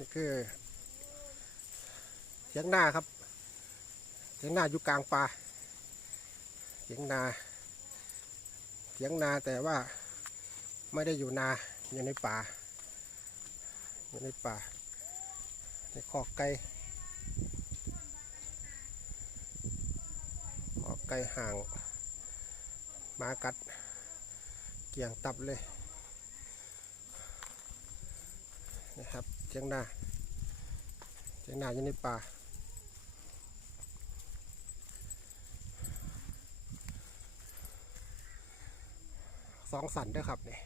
นี่คือเถียงนาครับเถียงนาอยู่กลางป่าเถียงนาเถียงนาแต่ว่าไม่ได้อยู่นาอยู่ในป่าอยู่ในป่า ในคอกไก่คอกไก่ห่างมากัดเกี่ยงตับเลยนะ ครับเทียงนาเทียงนาอยู่ในป่าสองสันด้วยครับนี่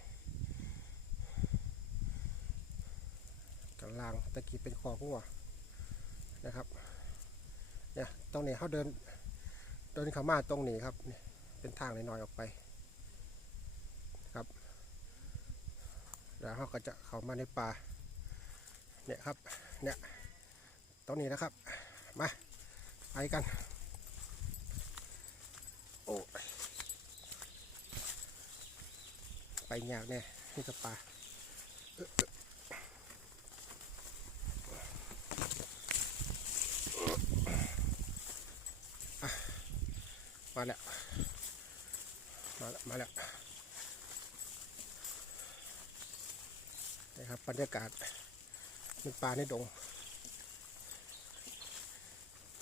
กำลังตะกี้เป็นคอหัวนะครับเนี่ยตรงนี้เขาเดินเดินเข้ามาตรงนี้ครับนี่เป็นทางน้อยๆออกไปครับ แล้วเขาก็จะเข้ามาในป่า เนี่ยครับ เนี่ยตรงนี้นะครับ มาไปกัน โอ้ไปยากแน่นี่กับป่าออมาแล้ว มาแล้ว มาแล้วนะครับบรรยากาศ ในป่าในดง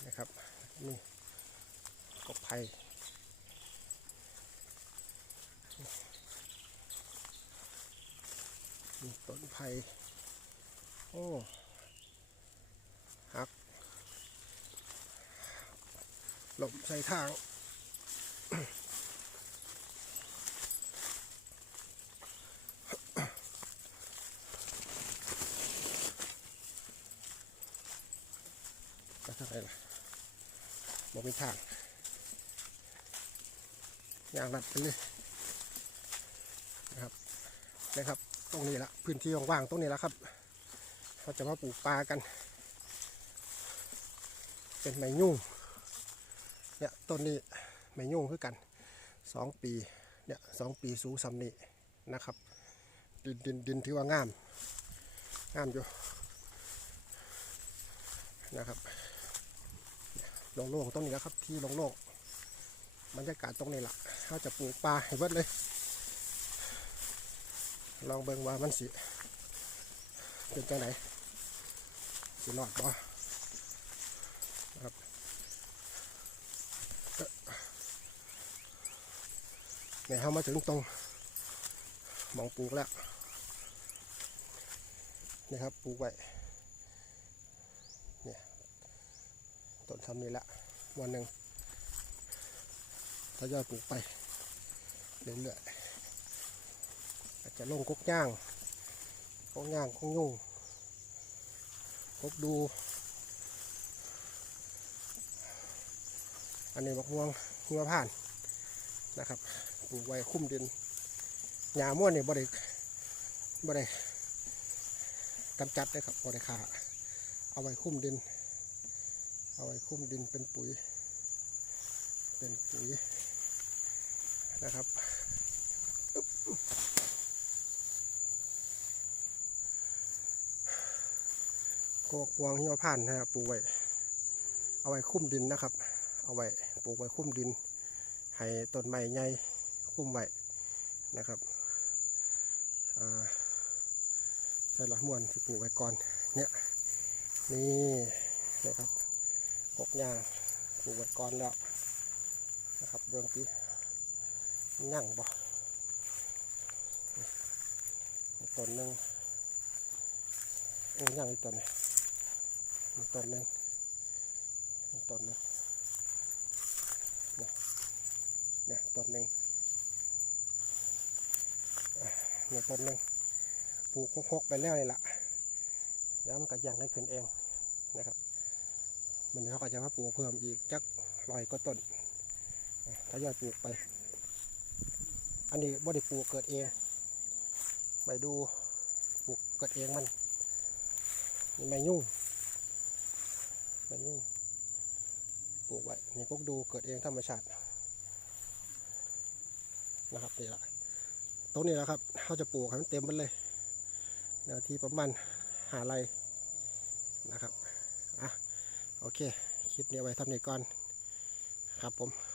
นะครับนี่กบไผ่นี่ต้นไผ่โอ้หักหลบใส่ทาง ก็ทาง ไหนล่ะบอกมีทางอย่างรัดไปเลยนะครับนะครับ ตรงนี้ละพื้นที่ว่างๆตรงนี้ละครับเราจะมาปลูกปลากัน เป็นไม้ยุ่งเนี่ยต้นนี้ไม้ยุ่งคือกันสองปีเนี่ยสองปีสูงสำนีนะครับ ดินดินดินที่ว่างามงามอยู่นะครับ โล่งๆตรงนี้แล้วครับ ที่โล่งๆบรรยากาศตรงนี้แหละเขาจะปลูกปลาให้เบิดเลย ลองเบิ่งว่ามันสิเป็นจังไหนสิรอดบ่ครับเนี่ยเขามาถึงตรงมองปลูกแล้วนี่ครับปลูกไว้ ต้น ทำนี่ละวันหนึ่งทยอยปลูกไปเรื่อยๆอาจจะลงกกย่างกกย่างกกยุ่งกกดู อันนี้บักม่วงหัวผ่านนะครับปลูกไว้คุ้มดินหญ้าม่วนนี่บ่ได้บ่ได้กำจัดเลยครับบ่ได้ขาเอาไว้คุ้มดิน เอาไว้คุ้มดินเป็นปุ๋ย เป็นปุ๋ยนะครับอึ๊บโกกพวงหิมพานต์นะครับปลูกไว้ เอาไว้คุ้มดินนะครับ เอาไว้ปลูกไว้คุ้มดิน ให้ต้นไม้ใหญ่คุ้มไว้นะครับอ่าใส่ละมวนที่ปลูกไว้ก่อนเนี่ยนี่นะครับ กกยางปลูกไว้ก่อนแล้วนะครับเบื้องที่ยั่งบ่อีกต้นหนึ่งเอ้ยยั่งอีกต้นหนึงอีกต้นหนึ่งอีกต้นหนึ่งเนี่ยต้นหนึ่งอะเนี่ยต้นหนึ่งปลูกหกๆไปแล้วนี่แหละแล้วมันก็ยังให้ขึ้นเองนะครับ มันเขาก็จะมาปลูกเพิ่มอีกจักลอยก็ต้นทยอยปลูกไป อันนี้บ่ได้ปลูกเกิดเอง ไปดูปลูกเกิดเองมันนี่ไม่ยุ่งไม่ยุ่งปลูกไว้นี่พวกดูเกิดเองธรรมชาตินะครับนี่แหละตรงนี้แหละครับเขาจะปลูกให้มันเต็มไปเลยเนื้อที่ประมาณหาไรนะครับ โอเค คลิปนี้ไว้ทำนี้ก่อน ครับผม